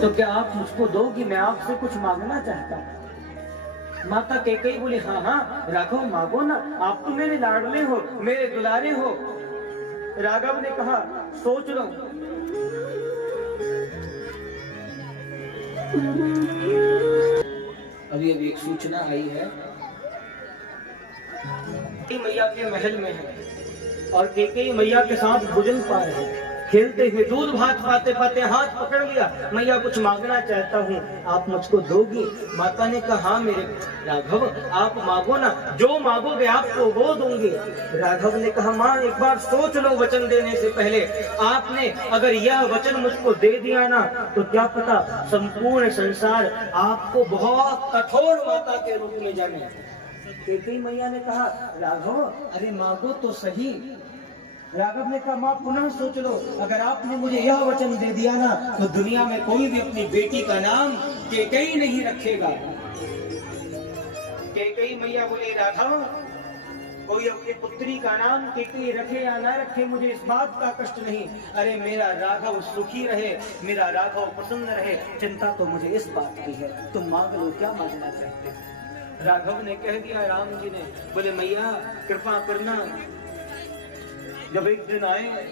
तो क्या आप मुझको दोगी? मैं आपसे कुछ मांगना चाहता हूँ। माता कैकेयी बोली, हाँ हाँ राघव मांगो ना, आप तो मेरे लाडले हो, मेरे दुलारे हो। राघव ने कहा, सोच लो। अभी अभी एक सूचना आई है, मैया के महल में है और कैकेयी मैया के साथ भोजन पा रहे हैं, खेलते हुए दूध भात पाते पाते हाथ पकड़ लिया। मैया कुछ मांगना चाहता हूँ, आप मुझको दोगी? माता ने कहा, हाँ मेरे राघव आप मांगो ना, जो मांगोगे आपको वो दूंगी। राघव ने कहा, माँ एक बार सोच लो, वचन देने से पहले आपने अगर यह वचन मुझको दे दिया ना, तो क्या पता संपूर्ण संसार आपको बहुत कठोर माता के रूप में जाने। कैकेयी मैया ने कहा, राघव अरे मांगो तो सही। राघव ने कहा, माँ पुनः सोच लो, अगर आपने मुझे यह वचन दे दिया ना, तो दुनिया में कोई भी अपनी बेटी का नाम कैकेयी नहीं रखेगा। कैकेयी मैया बोले, राघव कोई अपनी पुत्री का नाम कैकेयी रखे या ना रखे, मुझे इस बात का कष्ट नहीं। अरे मेरा राघव सुखी रहे, मेरा राघव प्रसन्न रहे, चिंता तो मुझे इस बात की है। तुम मांग लो, क्या मांगना चाहते हो? राघव ने कह दिया, राम जी ने बोले, मैया कृपा करना, जब एक दिन आए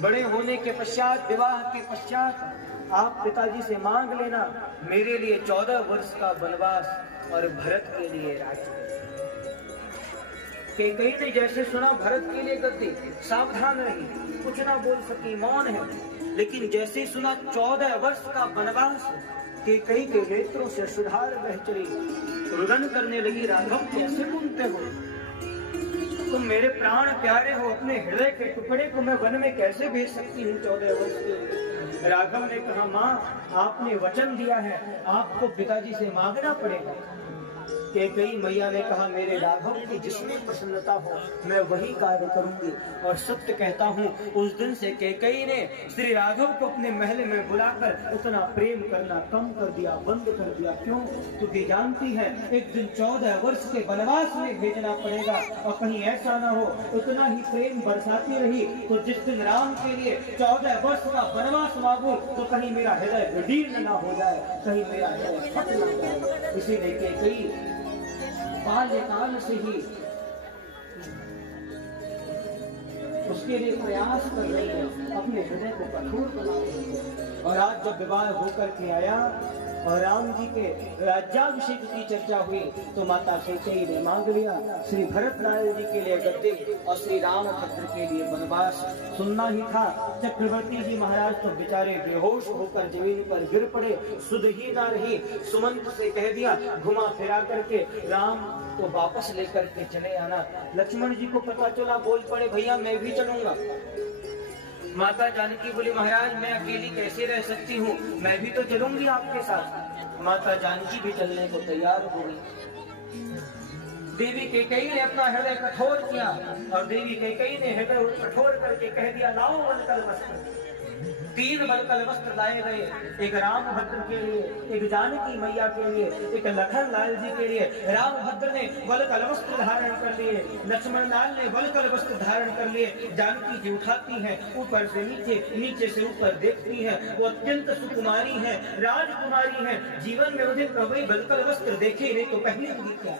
बड़े होने के पश्चात, विवाह के पश्चात आप पिताजी से मांग लेना मेरे लिए 14 वर्ष का वनवास और भरत के लिए राज्य। कैकेयी ने जैसे सुना भरत के लिए गद्दी, सावधान रही, कुछ ना बोल सकी, मौन है। लेकिन जैसे सुना 14 वर्ष का वनवास, कैकेयी के नेत्रों से सुधार बह चली, रुदन करने लगी, राघव कैसे बोलते हो? तुम मेरे प्राण प्यारे हो, अपने हृदय के टुकड़े को मैं वन में कैसे भेज सकती हूँ 14 वर्ष के? राघव ने कहा, माँ आपने वचन दिया है, आपको पिताजी से मांगना पड़ेगा। कैकेयी मैया ने कहा, मेरे राघव की जिसमें प्रसन्नता हो मैं वही कार्य करूंगी। और सत्य कहता हूँ, उस दिन से कैकेयी ने श्री राघव को अपने महल में बुलाकर उतना प्रेम करना कम कर दिया, बंद कर दिया। क्यों? क्योंकि जानती है एक दिन 14 वर्ष के वनवास में भेजना पड़ेगा, और कहीं ऐसा ना हो उतना ही प्रेम बरसाती रही तो जिस दिन राम के लिए 14 वर्ष का वनवास मांगू तो कहीं मेरा हृदय विदीर्ण ना हो जाए, कहीं मेरा हृदय फट ना जाए। इसीलिए कैकेयी बाल्यकाल से ही उसके लिए प्रयास कर रही है, अपने हृदय को कठोर बना रही है। और आज जब विवाह होकर के आया और राम जी के राज्याभिषेक की चर्चा हुई, तो माता कैकेयी ने मांग लिया श्री भरत लाल जी के लिए गद्दी और श्री रामभद्र के लिए वनवास। सुनना ही था, चक्रवर्ती जी महाराज तो बेचारे बेहोश होकर जमीन पर गिर पड़े, सुध ही ना रही। सुमंत से कह दिया, घुमा फिरा करके राम को वापस लेकर के चले आना। लक्ष्मण जी को पता चला, बोल पड़े, भैया मैं भी चलूंगा। माता जानकी बोली, महाराज मैं अकेली कैसे रह सकती हूँ, मैं भी तो चलूंगी आपके साथ। माता जानकी भी चलने को तैयार हो गई। देवी कैकेयी ने अपना हृदय कठोर किया और देवी कैकेयी ने हृदय कठोर करके कह दिया, लाओ वलकल वस्त्र। 3 वलकल वस्त्र लाए गए, एक रामभद्र के लिए, एक जानकी मैया के लिए, एक लखन लाल जी के लिए। रामभद्र ने वलकल वस्त्र धारण कर लिए, लक्ष्मण लाल ने वलकल वस्त्र धारण कर लिए। जानकी जी उठाती है ऊपर से नीचे, नीचे से ऊपर देखती है, वो अत्यंत सुकुमारी है, राजकुमारी है। जीवन में मुझे कभी वलकल वस्त्र देखे नहीं तो पहले भी क्या,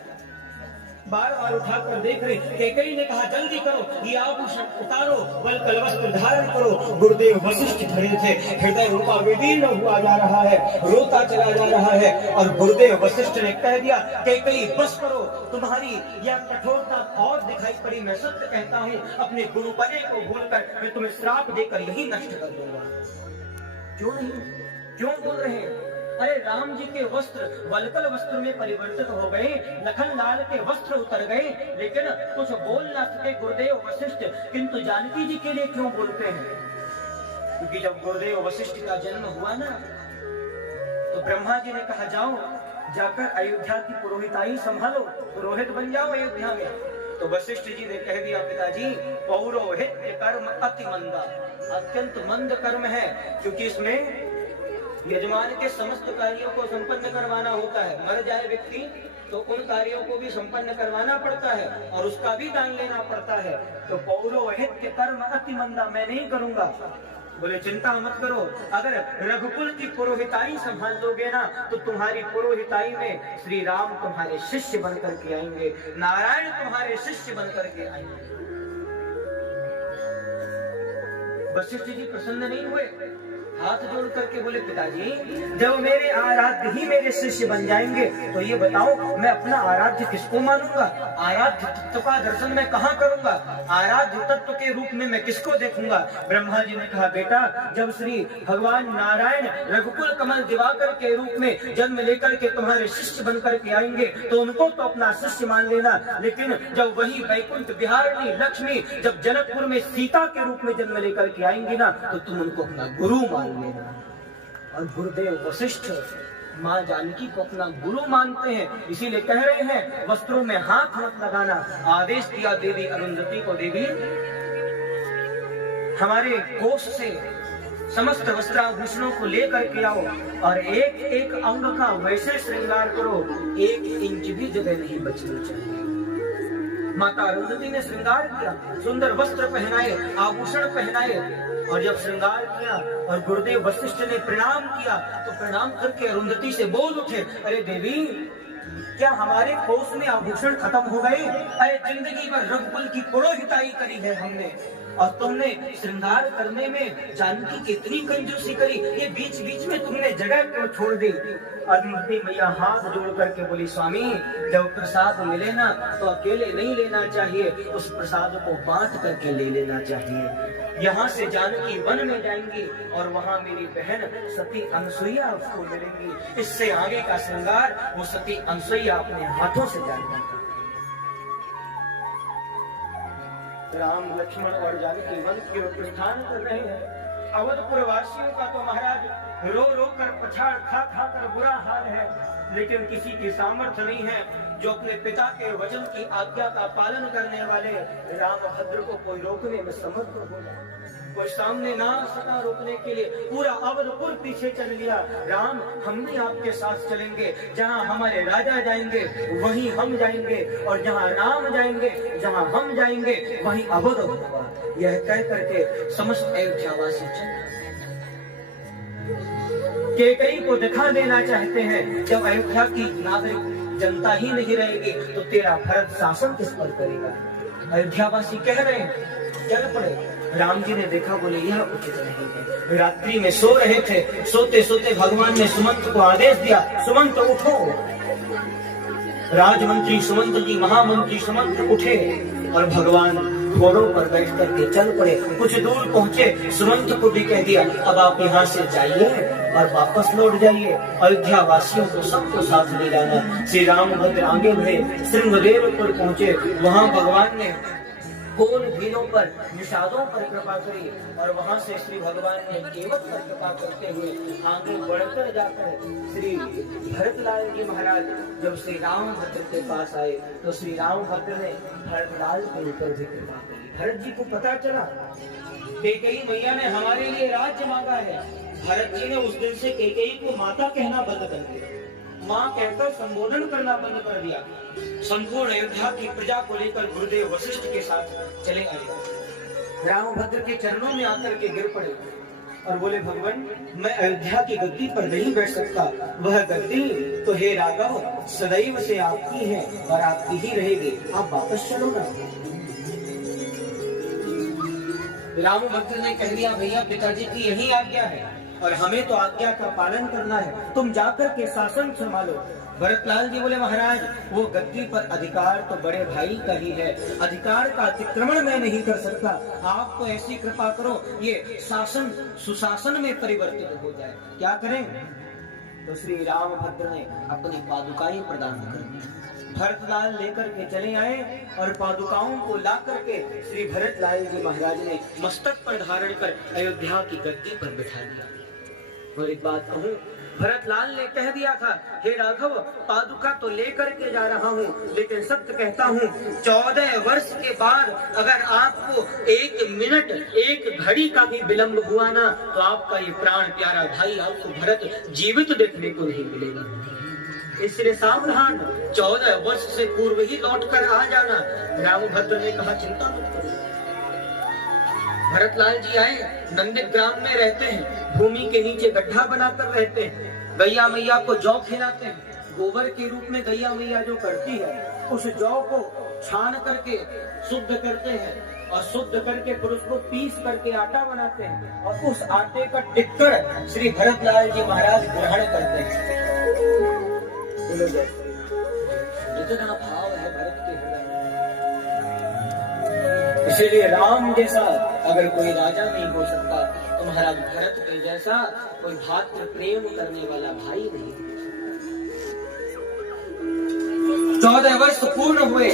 बार बार उठाकर देख रहे। कैकेयी ने कहा, जल्दी करो, ये आभूषण उतारो, वलकल वस्त्र धारण करो। गुरुदेव वशिष्ठ खड़े थे, हृदय उनका विदीर्ण हुआ जा रहा है, रोता चला जा रहा है। और गुरुदेव वशिष्ठ ने कह दिया, कैकेयी बस करो, तुम्हारी यह कठोरता और दिखाई पड़ी। मैं सत्य कहता हूँ, अपने गुरुपने को भूलकर मैं तुम्हें श्राप देकर यही नष्ट कर दूंगा। क्यों नहीं, क्यों बोल रहे हैं? अरे राम जी के वस्त्र वलकल वस्त्र में परिवर्तित हो गए, लखन लाल के वस्त्र उतर गए, लेकिन कुछ बोल ना सके गुरुदेव वशिष्ठ। किंतु जानकी जी के लिए क्यों बोलते हैं? क्योंकि जब गुरुदेव वशिष्ठ का जन्म हुआ ना, तो ब्रह्मा जी ने कहा, जाओ जाकर अयोध्या की पुरोहिताई संभालो, पुरोहित बन जाओ अयोध्या में। तो वशिष्ठ जी ने कह दिया, पिताजी पौरोहित कर्म अति मंदा, अत्यंत मंद कर्म है, क्योंकि इसमें यजमान के समस्त कार्यों को संपन्न करवाना होता है। मर जाए व्यक्ति तो उन कार्यों को भी संपन्न करवाना पड़ता है और उसका भी दान लेना पड़ता है। तो पौरोहित्य कर्म अति मंदा, मैं नहीं करूंगा। बोले चिंता मत करो, अगर रघुकुल की पुरोहिताई संभाल लोगे ना तो तुम्हारी पुरोहिताई में श्री राम तुम्हारे शिष्य बनकर के आएंगे, नारायण तुम्हारे शिष्य बनकर के आएंगे। वशिष्ठ जी प्रसन्न नहीं हुए, हाथ जोड़ करके बोले पिताजी जब मेरे आराध्य ही मेरे शिष्य बन जाएंगे तो ये बताओ मैं अपना आराध्य किसको मानूंगा, आराध्य तत्व का दर्शन मैं कहाँ करूंगा, आराध्य तत्व के रूप में मैं किसको देखूंगा। ब्रह्मा जी ने कहा बेटा जब श्री भगवान नारायण रघुकुल कमल दिवाकर के रूप में जन्म लेकर के तुम्हारे शिष्य बनकर के आएंगे तो उनको तो अपना शिष्य मान लेना, लेकिन जब वही वैकुंठ बिहारिणी लक्ष्मी जब जनकपुर में सीता के रूप में जन्म लेकर के आएंगी ना तो तुम उनको अपना गुरु मान लेना। और गुरुदेव वशिष्ठ माँ जानकी को अपना गुरु मानते हैं, इसीलिए कह रहे हैं वस्त्रों में हाथ मत लगाना। आदेश दिया देवी अरुंधति को, देवी हमारे कोष से समस्त वस्त्राभूषणों को लेकर के आओ और एक एक अंग का वैसे श्रृंगार करो, 1 इंच भी जगह नहीं बचनी चाहिए। माता अरुंधति ने श्रृंगार किया, सुंदर वस्त्र पहनाए, आभूषण पहनाए, और जब श्रृंगार किया और गुरुदेव वशिष्ठ ने प्रणाम किया तो प्रणाम करके अरुंधति से बोल उठे, अरे देवी क्या हमारे कोष में आभूषण खत्म हो गए? अरे जिंदगी भर रघुकुल की पुरोहिताई करी है हमने और तुमने श्रृंगार करने में जानकी कितनी कंजूसी करी, ये बीच बीच में तुमने जगह क्यों छोड़ दी? अरुंधति मैया हाथ जोड़ करके बोली स्वामी जब प्रसाद मिले ना तो अकेले नहीं लेना चाहिए, उस प्रसाद को बांट करके ले लेना चाहिए। यहाँ से जानकी वन में जाएंगी और वहाँ मेरी बहन सती अनसुईया उसको मिलेंगी। इससे आगे का श्रृंगार वो सती अनसुईया अपने हाथों से जाएंगी। राम लक्ष्मण और जानकी वन की ओर प्रस्थान कर रहे हैं। अवधपुर वासियों का तो महाराज रो रो कर पछाड़ खा खा कर बुरा हाल है, लेकिन किसी की सामर्थ्य नहीं है जो अपने पिता के वचन की आज्ञा का पालन करने वाले रामभद्र को कोई रोकने में समर्थ हो जाए। कोई सामने ना सका रोकने के लिए, पूरा अवधपुर पीछे चल लिया। राम हम भी आपके साथ चलेंगे, जहाँ हमारे राजा जाएंगे वहीं हम जाएंगे, और जहाँ राम जाएंगे जहाँ हम जाएंगे वहीं अवध होगा। यह कह करके समस्त अयोध्यावासी चले। कैकेयी को दिखा देना चाहते हैं जब अयोध्या की नागरिक जनता ही नहीं रहेगी तो तेरा भरत शासन किस पर करेगा। अयोध्यावासी कह रहे हैं चल पड़े। राम जी ने देखा, बोले यह उचित नहीं है। रात्रि में सो रहे थे, सोते सोते भगवान ने सुमंत को आदेश दिया, सुमंत उठो। राजमंत्री सुमंत जी, महामंत्री सुमंत उठे और भगवान घोड़ों पर बैठ करके चल पड़े। कुछ दूर पहुंचे, सुमंत को भी कह दिया अब आप यहाँ से जाइए और वापस लौट जाइए, अयोध्या वासियों को सबको साथ ले जाना। श्री रामभद्र आगे बढ़े, श्रृंगदेव पर पहुंचे। वहाँ भगवान ने कोल भीलों पर, निषादों पर कृपा करी और वहां से श्री भगवान ने केवट पर कृपा करते हुए आगे बढ़कर जाकर श्री भरतलाल जी महाराज जब श्री रामभद्र के पास आए तो श्री रामभद्र ने भरतलाल के ऊपर भी कृपा करी। भरत जी को पता चला कैकेयी मैया ने हमारे लिए राज्य मांगा है। भरत जी ने उस दिन से कैकेयी को माता कहना बंद कर दिया, माँ कहकर संबोधन करना बंद कर दिया। संपूर्ण अयोध्या की प्रजा को लेकर गुरुदेव वशिष्ठ के साथ चले आए। रामभद्र के चरणों में आकर के गिर पड़े और बोले भगवान मैं अयोध्या की गद्दी पर नहीं बैठ सकता, वह गद्दी तो हे राघव सदैव से आपकी है और आपकी ही रहेगी, आप वापस चलो ना। रामभद्र ने कह दिया भैया पिताजी की यही आज्ञा है और हमें तो आज्ञा का पालन करना है, तुम जाकर के शासन संभालो। भरतलाल जी बोले महाराज वो गद्दी पर अधिकार तो बड़े भाई का ही है, अधिकार का अतिक्रमण मैं नहीं कर सकता, आप तो ऐसी कृपा करो ये शासन सुशासन में परिवर्तित हो जाए। क्या करें? तो श्री रामभद्र ने अपनी पादुकाएं प्रदान कर दी। भरतलाल लेकर के चले आए और पादुकाओं को ला करके श्री भरतलाल जी महाराज ने मस्तक पर धारण कर अयोध्या की गद्दी पर बिठा दिया। और एक बात कहूँ, भरतलाल ने कह दिया था हे राघव पादुका तो लेकर के जा रहा हूँ, लेकिन सत्य कहता हूँ 14 वर्ष के बाद अगर आपको 1 मिनट 1 घड़ी का भी विलंब हुआ ना तो आपका ये प्राण प्यारा भाई आपको भरत जीवित देखने को नहीं मिलेगा। इसलिए सावधान, 14 वर्ष से पूर्व ही लौट कर आ जाना। रामभद्र ने कहा चिंता मत करो। भरतलाल जी आए, नंदग्राम में रहते हैं, भूमि के नीचे गड्ढा बनाकर रहते हैं, गैया मैया को जौ खिलाते हैं, गोबर के रूप में गैया मैया जो करती है उस जौ को छान करके शुद्ध करते हैं और शुद्ध करके फिर उसको पीस करके आटा बनाते हैं और उस आटे का टिक्कर श्री भरतलाल जी महाराज ग्रहण करते हैं। इतना भाव है भरत के हृदय में, इसीलिए राम जैसा अगर कोई राजा नहीं हो सकता तो महाराज भरत के जैसा कोई भातृ प्रेम करने वाला भाई नहीं। 14 वर्ष पूर्ण हुए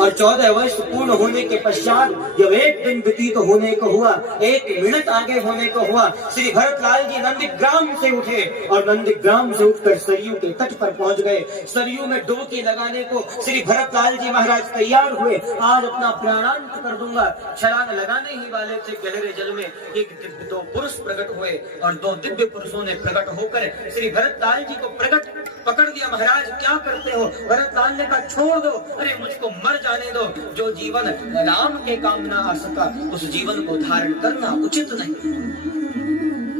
और 14 वर्ष पूर्ण होने के पश्चात जब एक दिन व्यतीत होने को हुआ, एक मिनट आगे होने को हुआ, श्री भरतलाल जी नंदग्राम से उठे और नंदग्राम से उठकर सरयू के तट पर पहुंच गए। सरयू में डुबकी लगाने को श्री भरतलाल जी महाराज तैयार हुए। आज अपना प्राणांत कर दूंगा। छलांग लगाने ही वाले थे गहरे जल में एक दो पुरुष प्रकट हुए और दो दिव्य पुरुषों ने प्रकट होकर श्री भरतलाल जी को पकड़ दिया। महाराज क्या करते हो? भरतलाल ने कहा छोड़ दो, अरे मुझको मर जाने दो। जो जीवन राम के काम ना आ सका उस जीवन को धारण करना उचित नहीं।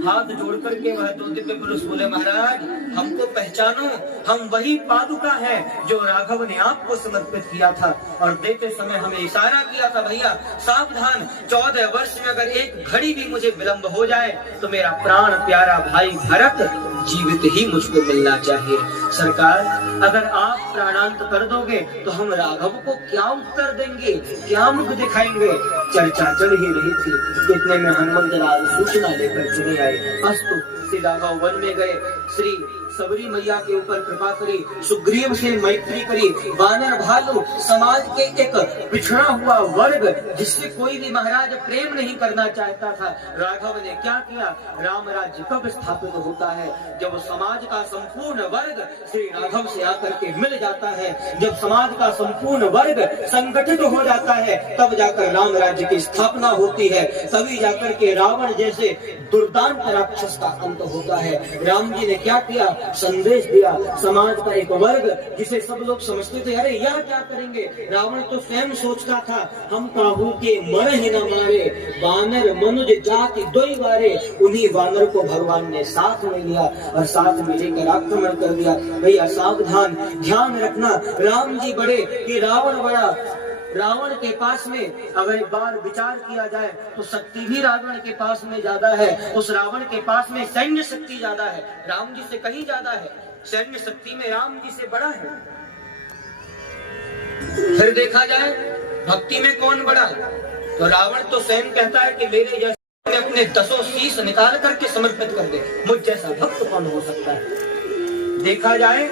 हाथ जोड़ करके वह दो दिव्य पुरुष बोले महाराज हमको पहचानो, हम वही पादुका है जो राघव ने आपको समर्पित किया था और देते समय हमें इशारा किया था भैया सावधान, 14 वर्ष में अगर एक घड़ी भी मुझे विलंब हो जाए तो मेरा प्राण प्यारा भाई भरत जीवित ही मुझको मिलना चाहिए। सरकार अगर आप प्राणांत कर दोगे तो हम राघव को क्या उत्तर देंगे, क्या मुख दिखाएंगे? चर्चा चल ही रही थी, इतने में हनुमंत लाल सूचना लेकर चले आए। अस्तु श्री राघव वन में गए, श्री सबरी मैया के ऊपर कृपा करी, सुग्रीव से मैत्री करी। वानर भालू समाज के एक पिछड़ा हुआ वर्ग जिससे कोई भी महाराज प्रेम नहीं करना चाहता था, राघव ने क्या किया? राम राज्य कब स्थापित होता है? जब समाज का संपूर्ण वर्ग श्री राघव से आकर के मिल जाता है, जब समाज का संपूर्ण वर्ग संगठित हो जाता है, तब जाकर राम राज्य की स्थापना होती है, तभी जाकर के रावण जैसे दुर्दांत राक्षस का अंत होता है। राम जी ने क्या किया? संदेश दिया। समाज का एक वर्ग जिसे सब लोग समझते थे अरे यह क्या करेंगे, रावण तो स्वयं सोचता था हम काहू के मर ही न मारे, वानर मनुज जाति दोई बारे। उन्हीं वानर को भगवान ने साथ में लिया और साथ में लेकर आक्रमण कर दिया। भैया सावधान, ध्यान रखना, राम जी बड़े कि रावण बड़ा। रावण के पास में अगर एक बार विचार किया जाए तो शक्ति भी रावण के पास में ज्यादा है, उस रावण के पास में सैन्य शक्ति ज्यादा है, राम जी से कहीं ज्यादा है। सैन्य शक्ति में राम जी से बड़ा है। फिर देखा जाए भक्ति में कौन बड़ा है, तो रावण तो स्वयं कहता है कि मेरे जैसे अपने 10 शीश निकाल करके समर्पित कर दे, मुझ जैसा भक्त कौन हो सकता है। देखा जाए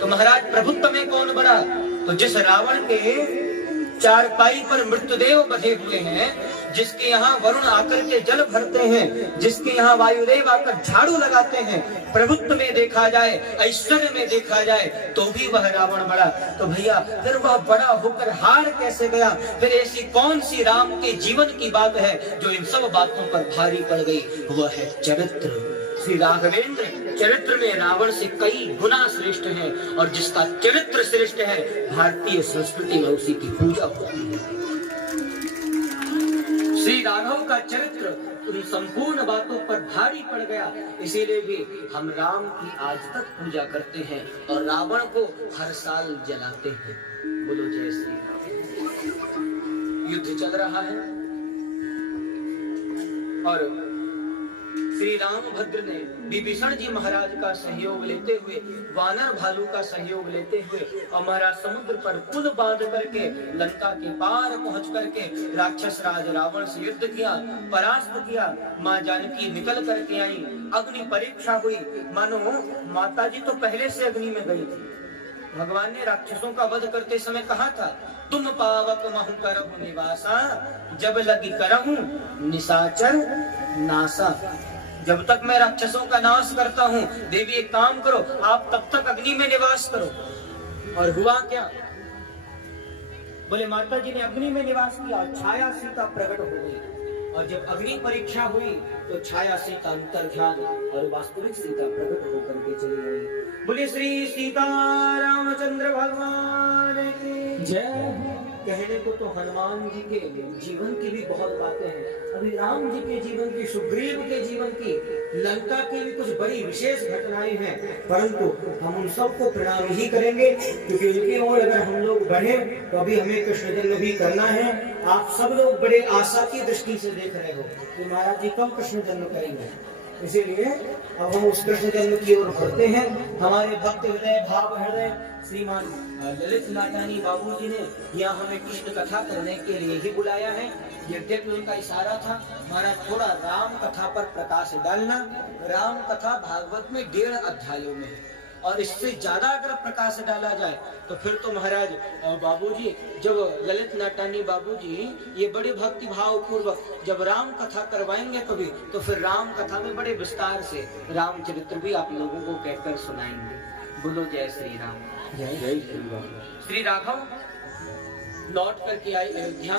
तो महाराज प्रभुत्व में कौन बड़ा, तो जिस रावण के चारपाई पर मृतदेव बधे हुए हैं, जिसके यहाँ वरुण आकर के जल भरते हैं, जिसके यहाँ वायुदेव आकर झाड़ू लगाते हैं, प्रभुत्व में देखा जाए, ऐश्वर्य में देखा जाए तो भी वह रावण बड़ा। तो भैया फिर वह बड़ा होकर हार कैसे गया? फिर ऐसी कौन सी राम के जीवन की बात है जो इन सब बातों पर भारी पड़ गई? वह है चरित्र। श्री राघवेंद्र चरित्र में रावण से कई गुना श्रेष्ठ है और जिसका चरित्र श्रेष्ठ है भारतीय संस्कृति में उसी की पूजा होती है। श्री राघव का चरित्र उन संपूर्ण बातों पर भारी पड़ गया, इसीलिए भी हम राम की आज तक पूजा करते हैं और रावण को हर साल जलाते हैं। बोलो जय श्री राम। युद्ध चल रहा है और श्री रामभद्र ने विभीषण जी महाराज का सहयोग लेते हुए, वानर भालू का सहयोग लेते हुए और महाराज समुद्र पर पुल बांध करके लंका के पार पहुंच करके राक्षस राज रावण से युद्ध किया, परास्त किया। माँ जानकी निकल करके आई, अग्नि परीक्षा हुई। मानो माता जी तो पहले से अग्नि में गई थी। भगवान ने राक्षसों का वध करते समय कहा था तुम पावक महु करहु निवासा, जब लगी करहु निशाचर नासा। जब तक मैं राक्षसों का नाश करता हूँ, देवी एक काम करो, आप तब तक अग्नि में निवास करो। और हुआ क्या? बोले माता जी ने अग्नि में निवास किया, छाया सीता प्रकट हो गई। और जब अग्नि परीक्षा हुई तो छाया सीता अंतर ध्यान और वास्तविक सीता प्रकट होकर के चली गई। बोले श्री सीता रामचंद्र भगवान की जय। कहने को तो हनुमान जी के जीवन की भी बहुत बातें हैं, अभी राम जी के जीवन की, सुग्रीव के जीवन की, लंका की भी कुछ बड़ी विशेष घटनाएं हैं, परंतु हम उन सबको प्रणाम ही करेंगे, क्योंकि उनकी ओर अगर हम लोग बढ़े तो अभी हमें कृष्ण जन्म भी करना है। आप सब लोग बड़े आशा की दृष्टि से देख रहे हो कि महाराज जी कब कृष्ण जन्म करेंगे, इसीलिए अब हम उस कृष्ण जन्म की ओर बढ़ते हैं। हमारे भक्त हृदय, भाव हृदय श्रीमान ललित नाटानी बाबूजी ने यहाँ हमें कृष्ण कथा करने के लिए ही बुलाया है। यद्यपि उनका इशारा था महाराज थोड़ा राम कथा पर प्रकाश डालना। राम कथा भागवत में 1.5 अध्यायों में है, और इससे ज्यादा अगर प्रकाश डाला जाए तो फिर तो महाराज बाबूजी, जब ललित नाटानी बाबूजी ये बड़े भक्ति भाव पूर्वक जब राम कथा करवाएंगे कभी, तो फिर राम कथा में बड़े विस्तार से रामचरित्र भी आप लोगों को कहकर सुनाएंगे। बोलो जय श्री राम। जय जय श्री राम। श्री राघव लौट करके आए अयोध्या,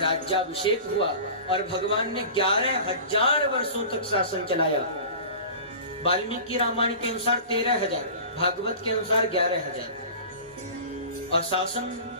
राज्याभिषेक हुआ और भगवान ने 11,000 वर्षों तक शासन चलाया। वाल्मीकि रामायण के अनुसार 13,000, भागवत के अनुसार 11,000, और शासन